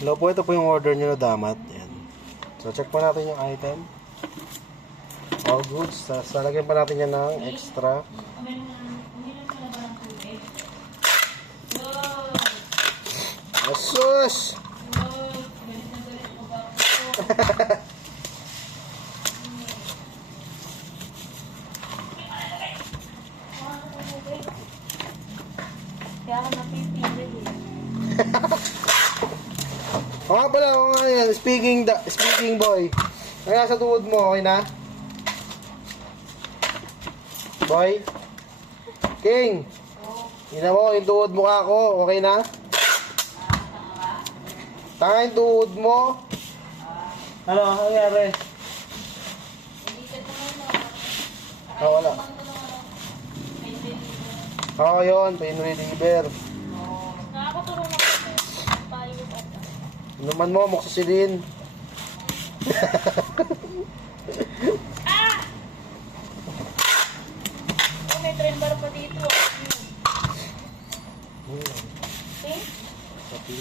Hello po, ito po yung order nyo na damat. Yan. So, check po natin yung item. All goods. Salagyan pa natin yan ng extra. Asus! Kaya ako napipili eh. O nga pala, o nga yan. Speaking boy. Ang nasa tuhod mo, okay na? Boy? King? Ina mo, yung tuhod mo ako, okay na? Tanga yung tuhod mo? Ano, ang nangyari? Ah, wala. Oo, yun, pain reliever. Nakakatulong ako eh. Paayos ako. Inuman mo, moxicillin. Oh, may trend bar pa dito. Okay? Sapi.